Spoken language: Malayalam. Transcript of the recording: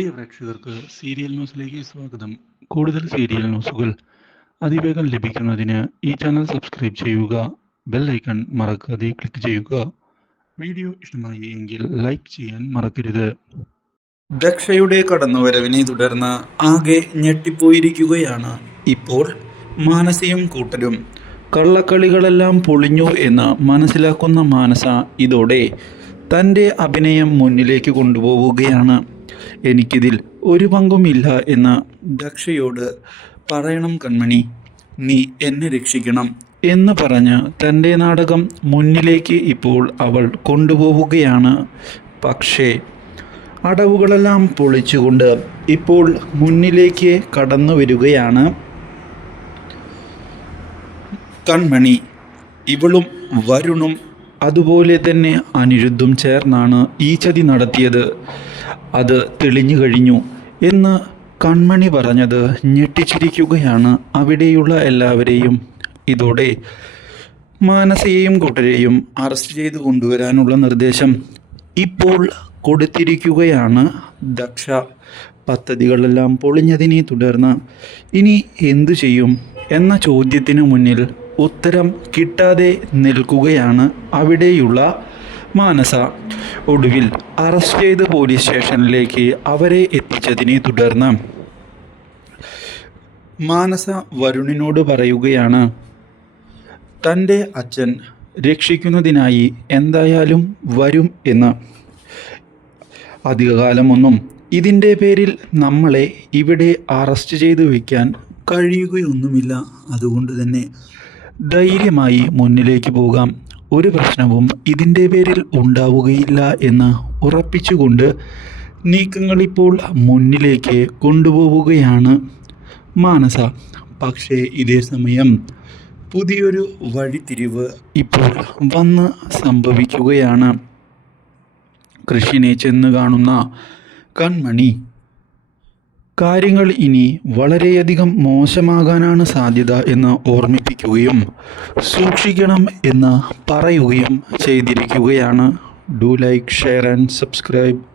പ്രിയ പ്രേക്ഷകർക്ക് സീരിയൽ ന്യൂസിലേക്ക് സ്വാഗതം. കൂടുതൽ സീരിയൽ ന്യൂസുകൾ അതിവേഗം ലഭിക്കുന്നതിന് ഈ ചാനൽ സബ്സ്ക്രൈബ് ചെയ്യുക ബെൽ ഐക്കൺ മറക്കാതെ ക്ലിക്ക് ചെയ്യുക. വീഡിയോ ഇഷ്ടമായി എങ്കിൽ ലൈക്ക് ചെയ്യാൻ മറക്കരുത്. ദക്ഷയുടെ കടന്നുവരവിനെ തുടർന്ന് ആകെ ഞെട്ടിപ്പോയിരിക്കുകയാണ് ഇപ്പോൾ മാനസയും കൂട്ടരും. കള്ളക്കളികളെല്ലാം പൊളിഞ്ഞു എന്ന് മനസ്സിലാക്കുന്ന മാനസ ഇതോടെ തന്റെ അഭിനയം മുന്നിലേക്ക് കൊണ്ടുപോവുകയാണ്. എനിക്കിതിൽ ഒരു പങ്കുമില്ല എന്ന് ദക്ഷയോട് പറയണം കൺമണി. നീ എന്നെ രക്ഷിക്കണം എന്ന് പറഞ്ഞ് തന്റെ നാടകം മുന്നിലേക്ക് ഇപ്പോൾ അവൾ കൊണ്ടുപോവുകയാണ്. പക്ഷേ അടവുകളെല്ലാം പൊളിച്ചുകൊണ്ട് ഇപ്പോൾ മുന്നിലേക്ക് കടന്നു വരികയാണ് കൺമണി. ഇവളും വരുണും അതുപോലെ തന്നെ അനിരുദ്ധും ചേർന്നാണ് ഈ ചതി നടത്തിയത്. അത് തെളിഞ്ഞു കഴിഞ്ഞു എന്ന് കൺമണി പറഞ്ഞത് ഞെട്ടിച്ചിരിക്കുകയാണ് അവിടെയുള്ള എല്ലാവരെയും. ഇതോടെ മാനസയെയും കൂട്ടരെയും അറസ്റ്റ് ചെയ്ത് കൊണ്ടുവരാനുള്ള നിർദ്ദേശം ഇപ്പോൾ കൊടുത്തിരിക്കുകയാണ്. ദക്ഷ പദ്ധതികളെല്ലാം പൊളിഞ്ഞതിനെ തുടർന്ന് ഇനി എന്തു ചെയ്യും എന്ന ചോദ്യത്തിന് മുന്നിൽ ഉത്തരം കിട്ടാതെ നിൽക്കുകയാണ് അവിടെയുള്ള മാനസ. ഒടുവിൽ അറസ്റ്റ് ചെയ്ത് പോലീസ് സ്റ്റേഷനിലേക്ക് അവരെ എത്തിച്ചതിനെ തുടർന്ന് മാനസ വരുണിനോട് പറയുകയാണ് തന്റെ അച്ഛൻ രക്ഷിക്കുന്നതിനായി എന്തായാലും വരും എന്ന്. അധികകാലമൊന്നും ഇതിന്റെ പേരിൽ നമ്മളെ ഇവിടെ അറസ്റ്റ് ചെയ്ത് വയ്ക്കാൻ കഴിയുകയൊന്നുമില്ല. അതുകൊണ്ട് തന്നെ ധൈര്യമായി മുന്നിലേക്ക് പോകാം. ഒരു പ്രശ്നവും ഇതിന്റെ പേരിൽ ഉണ്ടാവുകയില്ല എന്ന് ഉറപ്പിച്ചുകൊണ്ട് നീക്കങ്ങളിപ്പോൾ മുന്നിലേക്ക് കൊണ്ടുപോവുകയാണ് മാനസ. പക്ഷേ ഇതേ സമയം പുതിയൊരു വഴിത്തിരിവ് ഇപ്പോൾ വന്ന് സംഭവിക്കുകയാണ്. കൃഷിനെ ചെന്ന് കാണുന്ന കൺമണി കാര്യങ്ങൾ ഇനി വളരെയധികം മോശമാകാനാണ് സാധ്യത എന്ന് ഓർമ്മിപ്പിക്കുകയും സൂക്ഷിക്കണം എന്ന് പറയുകയും ചെയ്തിരിക്കുകയാണ്. Do like share and subscribe